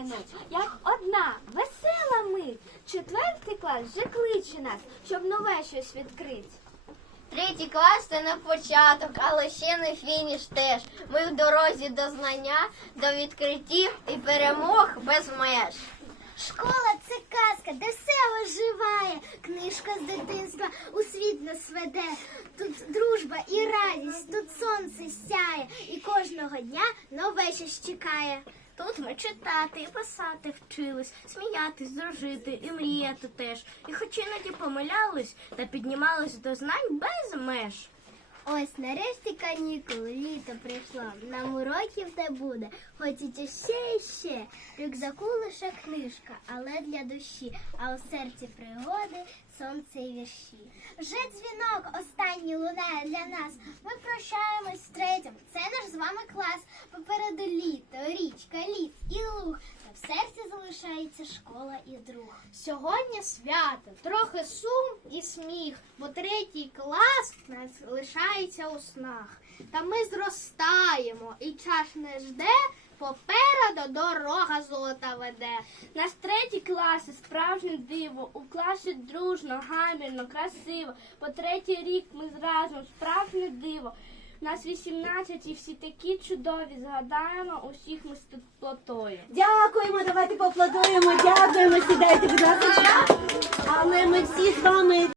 рік як одна весела мить. Четвертий клас вже кличе нас, щоб нове щось відкрити. Третій клас це не початок, але ще не фініш теж. Ми в дорозі до знання, до відкриттів і перемог без меж. Школа це казка, де все оживає. Книжка з дитинства у світ нас веде. Тут дружба і радість, тут сонце сяє, і кожного дня нове щось чекає. Тут ми читати і писати вчились, сміятись, дружити і мріяти теж. І хоч іноді помилялись та піднімались до знань без меж. Ось нарешті канікули, літо прийшло. Нам уроків не буде. Хочеться ще і ще. Рюкзаку лише книжка, але для душі. А у серці пригоди, сонце і вірші. Вже дзвінок останній лунає для нас. Ми прощаємось з третім. Це наш з вами клас. Попереду літо, річка, ліс і луг. Та в серці школа і друг. Сьогодні свято, трохи сум і сміх, бо третій клас нас лишається у снах. Та ми зростаємо, і час не жде, попереду дорога золота веде. Наш третій клас це справжнє диво. У класі дружно, гамірно, красиво. По третій рік ми разом справжнє диво. Нас 18 і всі такі чудові. Згадаємо усіх ми з теплотою. Дякуємо, давайте поаплодуємо, дякуємо, сідайте, будь ласка. Але ми всі з вами